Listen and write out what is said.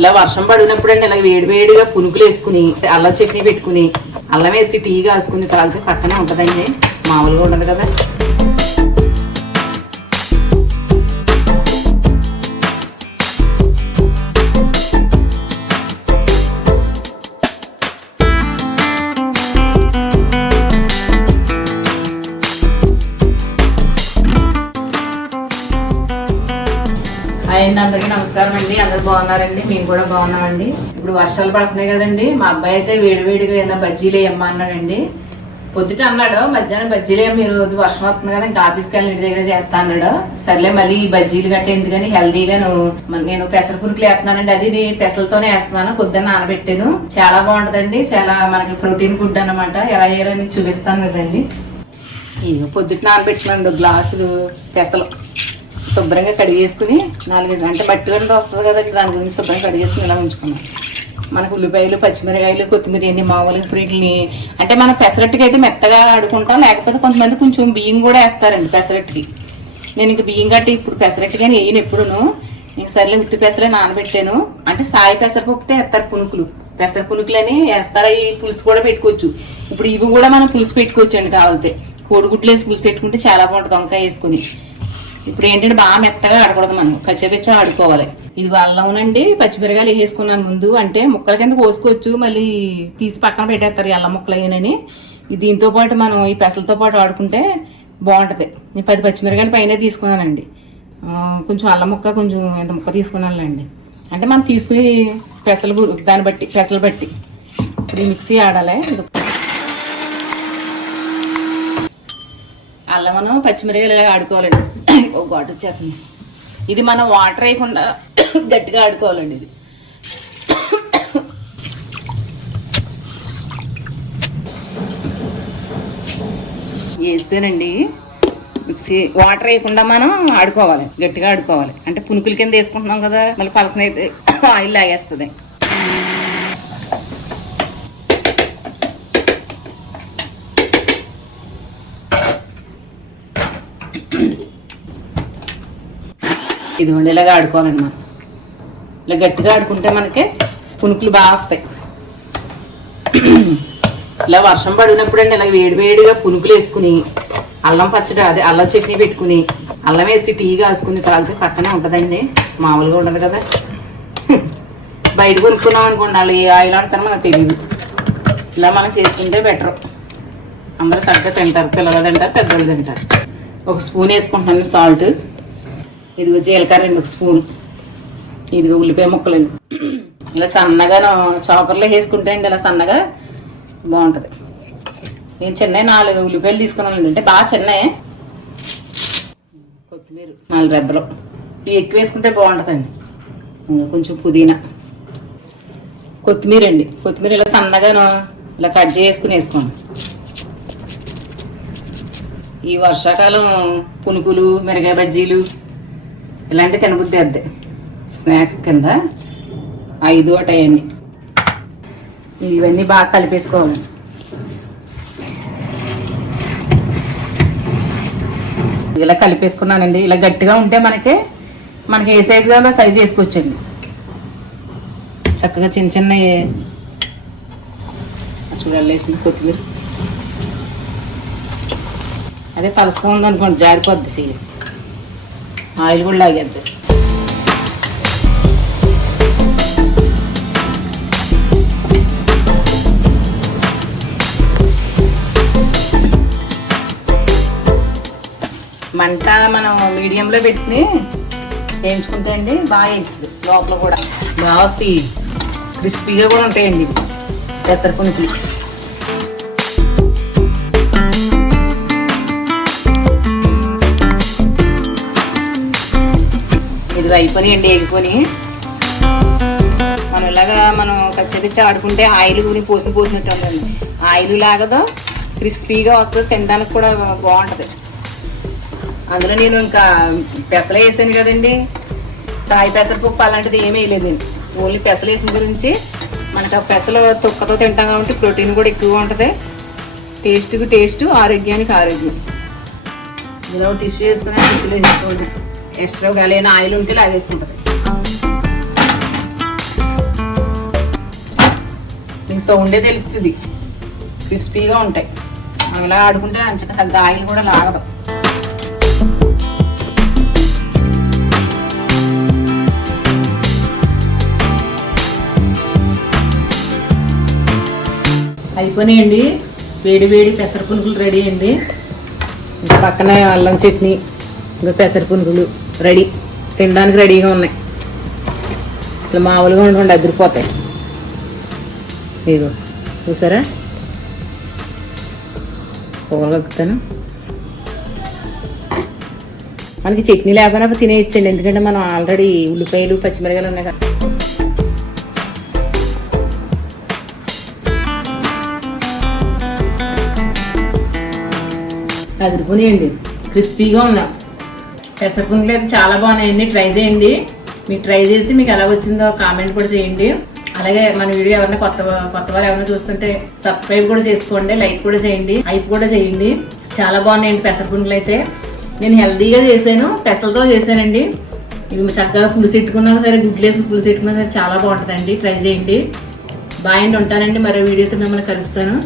ఇలా వర్షం పడినప్పుడు అండి ఇలా వేడివేడిగా పునుకులు వేసుకుని అల్లం చట్నీ పెట్టుకుని అల్లం వేసి టీ కాసుకుని తాగితే పక్కనే ఉంటుందండి, మామూలుగా ఉండదు కదా. అందరికీ నమస్కారం అండి. అందరు బాగున్నారండి, మేము కూడా బాగున్నామండి. ఇప్పుడు వర్షాలు పడుతున్నాయి కదండి. మా అబ్బాయి అయితే వేడివేడిగా ఏదైనా బజ్జీలు వేయమ్మా అన్నాడండి. పొద్దుట అన్నాడు మధ్యాహ్నం బజ్జీలు ఏమి ఈ రోజు వర్షం వస్తుంది కదా ఇంకా ఆఫీస్కి వెళ్ళి ఇంటి దగ్గర చేస్తా అన్నాడు. సర్లే మళ్ళీ ఈ బజ్జీలు గట్టే ఎందుకని హెల్దీగా నేను పెసర పురుకులు వేస్తున్నానండి. అది పెసలతోనే వేస్తున్నాను. పొద్దున్న నానబెట్టాను, చాలా బాగుంటదండి. చాలా మనకి ప్రోటీన్ ఫుడ్ అన్నమాట. ఎలా చేయాలో మీకు చూపిస్తాను రండి. ఇక పొద్దుట నానబెట్టినాను గ్లాసులు పెసలు శుభ్రంగా కడిగేసుకుని 4 అంటే మట్టి వంట వస్తుంది కదండి, దాని గురించి శుభ్రంగా కడిగేసుకుని ఇలా ఉంచుకున్నాం. మనకు ఉల్లిపాయలు పచ్చిమిరకాయలు కొత్తిమీర అన్ని మామూలుగా వీటిని అంటే మనం పెసరట్టుకి అయితే మెత్తగా ఆడుకుంటాం, లేకపోతే కొంతమంది కొంచెం బియ్యం కూడా వేస్తారండి పెసరట్టుకి. నేను ఇంక బియ్యం గట్టి ఇప్పుడు పెసరట్టు కానీ వేయను ఎప్పుడును. ఇంక సర్లే ఉత్తి పెసరే నానబెట్టాను. అంటే సాయి పెసరపప్పుతో వేస్తారు పునుకులు, పెసర పునుకులు అని వేస్తారు. ఈ పులుసు కూడా పెట్టుకోవచ్చు. ఇప్పుడు ఇవి కూడా మనం పులుసు పెట్టుకోవచ్చు అండి కావాలితే. కోడిగుడ్లు వేసి పులుసు పెట్టుకుంటే చాలా బాగుంటుంది వంకాయ వేసుకుని. ఇప్పుడు ఏంటంటే బాగా మెత్తగా ఆడకూడదు, మనం కచ్చపిచ్చా ఆడుకోవాలి. ఇది అల్లంనండి పచ్చిమిరకాయలు వేసుకున్నాను ముందు, అంటే ముక్కల కింద కోసుకోవచ్చు, మళ్ళీ తీసి పక్కన పెట్టేస్తారు అల్లం ముక్కలు అయ్యానని. దీంతో పాటు మనం ఈ పెసలతో పాటు ఆడుకుంటే బాగుంటుంది. నేను 10 పచ్చిమిరకాయలు పైన తీసుకున్నానండి. కొంచెం అల్లం ముక్క కొంచెం ఎంత ముక్క తీసుకున్నానులేండి. అంటే మనం తీసుకుని పెసలు దాన్ని బట్టి పెసలు బట్టి ఇప్పుడు మిక్సీ ఆడాలి. అల్లమను పచ్చిమిరకాయలు ఇలా ఆడుకోవాలండి. ఒక వాటర్ వచ్చేస్తుంది. ఇది మనం వాటర్ వేయకుండా గట్టిగా ఆడుకోవాలండి. ఇది వేసానండి మిక్సీ. వాటర్ వేయకుండా మనం ఆడుకోవాలి, గట్టిగా ఆడుకోవాలి. అంటే పునుకుల కింద వేసుకుంటున్నాం కదా, మళ్ళీ పలసనైతే ఆయిల్ లాగేస్తుంది. ఇది ఉండేలాగా ఆడుకోవాలండి. మనం ఇలా గట్టిగా ఆడుకుంటే మనకి పునుకులు బాగా వస్తాయి. ఇలా వర్షం పడినప్పుడు అండి ఇలా వేడివేడిగా పునుకులు వేసుకుని అల్లం పచ్చడి అదే అల్లం చట్నీ పెట్టుకుని అల్లం వేసి టీ కాసుకుని తాగితే పక్కనే ఉంటుందండి, మామూలుగా ఉండదు కదా. బయట కొనుక్కున్నాం అనుకోండి వాళ్ళు ఏ ఆయిల్ ఆడతారో మనకు తెలియదు. ఇలా మనం చేసుకుంటే బెటర్. అందరూ చక్కగా తింటారు, పిల్లలు తింటారు, పెద్దలు తింటారు. 1 స్పూన్ వేసుకుంటున్నాను సాల్ట్. ఇదిగో జీలకర్ర 1 స్పూన్. ఇదిగో ఉల్లిపాయ ముక్కలండి. ఇలా సన్నగా చాపర్లో వేసుకుంటే అండి ఇలా సన్నగా బాగుంటుంది. నేను చిన్న 4 ఉల్లిపాయలు తీసుకున్నానండి, అంటే బాగా చిన్నవి. కొత్తిమీర 4 రెబ్బలు. ఇవి ఎక్కువ వేసుకుంటే బాగుంటుందండి. కొంచెం పుదీనా, కొత్తిమీర అండి. కొత్తిమీర ఇలా సన్నగా ఇలా కట్ చేసుకుని వేసుకోండి. ఈ వర్షాకాలం పునుకులు మిరగాయ బజ్జీలు ఇలాంటి తినబుద్ధి అద్దే స్నాక్స్ కింద 5 అయ్యాన్ని. ఇవన్నీ బాగా కలిపేసుకోవాలి. ఇలా కలిపేసుకున్నానండి. ఇలా గట్టిగా ఉంటే మనకి ఏ సైజు కావాలో సైజు వేసుకోవచ్చండి. చక్కగా చిన్న చిన్న చూడాలి వేసిన కొత్తిమీర. అదే పలసగా ఉందనుకోండి జారిపోద్ది సీలు, ఆయిల్ కూడా లాగేద్ది. మంట మనం మీడియంలో పెట్టుకుని వేయించుకుంటే అండి బాగా వేస్తుంది. లోపల కూడా బాగా వస్తాయి, క్రిస్పీగా కూడా ఉంటాయండి పెసర పునుకులు. ఇది అయిపోయినాయండి, ఎగిపోయి. మనం ఇలాగా మనం కచ్చపిచ్చి ఆడుకుంటే ఆయిల్ కూడా పోసినట్టు ఉంటుంది. ఆయిల్ లాగదో క్రిస్పీగా వస్తుంది, తినడానికి కూడా బాగుంటుంది. అందులో నేను ఇంకా పెసలు వేసాను కదండి, సాయి పెసరపప్పు అలాంటిది ఏమీ వేయలేదండి. ఓన్లీ పెసలు వేసిన గురించి మనకు ఆ పెసలు తొక్కతో తింటాం కాబట్టి ప్రోటీన్ కూడా ఎక్కువగా ఉంటుంది. టేస్ట్కి టేస్ట్, ఆరోగ్యానికి ఆరోగ్యం. ఇలా టిష్యూ వేసుకుని టిష్యూలో వేసుకోండి. ఎక్స్ట్రా గాలైన ఆయిల్ ఉంటే లాగేసుకుంటుంది. మీకు సౌండే తెలుస్తుంది, క్రిస్పీగా ఉంటాయి. మనం ఇలా ఆడుకుంటే అంచక సరిగ్గా ఆయిల్ కూడా లాగదు. అయిపోయినాయండి వేడి వేడి పెసర పునుగులు రెడీ అండి. ఇంకా పక్కన అల్లం చట్నీ, ఇంకా పెసర పునుగులు రెడీ, తినడానికి రెడీగా ఉన్నాయి. అసలు మామూలుగా ఉండకుండా అదిరిపోతాయి. ఇదిగో చూసారా, పోగలుగుతాను. మనకి చట్నీ లేకపోయినా తినేయచ్చండి, ఎందుకంటే మనం ఆల్రెడీ ఉల్లిపాయలు పచ్చిమిరకాయలు ఉన్నాయి కదా. అదిరిపోయాయండి, క్రిస్పీగా ఉన్నాం. పెసర పునుగులు అయితే చాలా బాగున్నాయండి, ట్రై చేయండి. మీరు ట్రై చేసి మీకు ఎలా వచ్చిందో కామెంట్ కూడా చేయండి. అలాగే మన వీడియో ఎవరైనా కొత్తవారు ఎవరైనా చూస్తుంటే సబ్స్క్రైబ్ కూడా చేసుకోండి, లైక్ కూడా చేయండి, హైప్ కూడా చేయండి. చాలా బాగున్నాయండి పెసర పునుగులు అయితే. నేను హెల్తీగా చేశాను, పెసలతో చేశానండి. ఇవి చక్కగా పులుసు పెట్టుకున్నా సరే, గుడ్లు వేసి పులుసు పెట్టుకున్నా సరే చాలా బాగుంటుందండి, ట్రై చేయండి. బాయ్ అండి, ఉంటానండి. మరో వీడియోతో మిమ్మల్ని కలుస్తాను.